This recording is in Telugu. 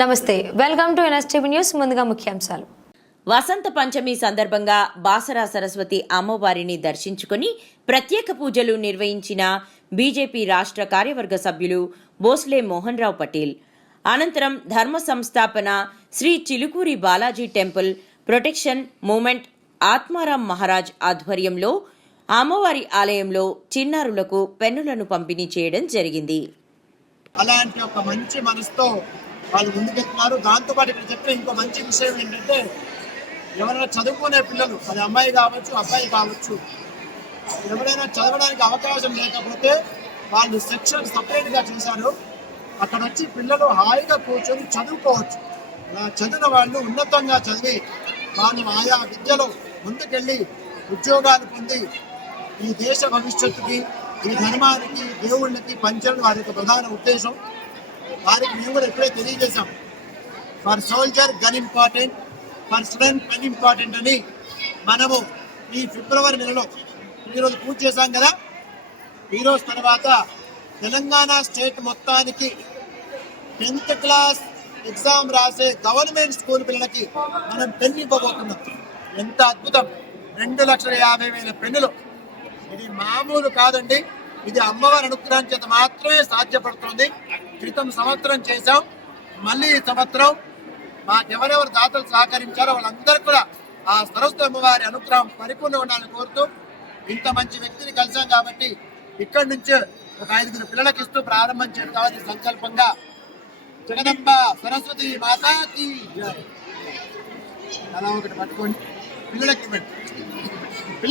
నమస్తే వెల్కమ్ టు ఎన్ఎస్టీవీ న్యూస్ ముందుగా ముఖ్యాంశాలు. వసంత పంచమి సందర్భంగా బాసరా సరస్వతి అమ్మవారిని దర్శించుకుని ప్రత్యేక పూజలు నిర్వహించిన బీజేపీ రాష్ట్ర కార్యవర్గ సభ్యులు బోస్లే మోహన్ రావు పటేల్. అనంతరం ధర్మ సంస్థాపన Shri Chilukuri Balaji temple protection movement Atmaram Maharaj ఆధ్వర్యంలో అమ్మవారి ఆలయంలో చిన్నారులకు పెన్నులను పంపిణీ చేయడం జరిగింది. అలాంటి ఒక మంచి మనసుతో వాళ్ళు ముందుకెళ్తున్నారు. దాంతోపాటు ఇక్కడ చెప్పిన ఇంకో మంచి విషయం ఏంటంటే ఎవరైనా చదువుకునే పిల్లలు అది అమ్మాయి కావచ్చు అబ్బాయి కావచ్చు ఎవరైనా చదవడానికి అవకాశం లేకపోతే వాళ్ళు సెక్షన్ సపరేట్గా చేశారు. అక్కడ వచ్చి పిల్లలు హాయిగా కూర్చొని చదువుకోవచ్చు. అలా చదివిన వాళ్ళు ఉన్నతంగా చదివి వాళ్ళు ఆయా విద్యలో ముందుకెళ్ళి ఉద్యోగాలు పొంది ఈ దేశ భవిష్యత్తుకి ఈ ధర్మానికి దేవుళ్ళకి పంచడం వారి యొక్క ప్రధాన ఉద్దేశం. వారికి మేము కూడా ఇప్పుడే తెలియజేశాం. For soldier gun important for student gun important అని మనము ఈ ఫిబ్రవరి నెలలో ఈరోజు పూజ చేశాం కదా? ఈరోజు తర్వాత తెలంగాణ స్టేట్ మొత్తానికి టెన్త్ క్లాస్ ఎగ్జామ్ రాసే గవర్నమెంట్ స్కూల్ పిల్లలకి మనం పెన్ను ఇవ్వబోతున్నాం. ఎంత అద్భుతం! రెండు లక్షల యాభై వేల పెన్నులు. ఇది మామూలు కాదండి. ఇది అమ్మవారి అనుగ్రహం చేత మాత్రమే సాధ్యపడుతుంది. క్రితం సంవత్సరం చేశాం. మళ్ళీ ఈ సంవత్సరం మాకెవరెవరు దాతలు సహకరించారో వాళ్ళందరూ కూడా ఆ సరస్వతి అమ్మవారి అనుగ్రహం పరిపూర్ణ ఉండాలని కోరుతూ ఇంత మంచి వ్యక్తిని కలిసాం కాబట్టి ఇక్కడి నుంచి ఒక ఐదుగురు పిల్లలకి ఇస్తూ ప్రారంభం చేద్దామని సంకల్పంగా జగదంబ సరస్వతి మాతాకి అలా ఒకటి పట్టుకొని పిల్లలకి ఇవ్వండి.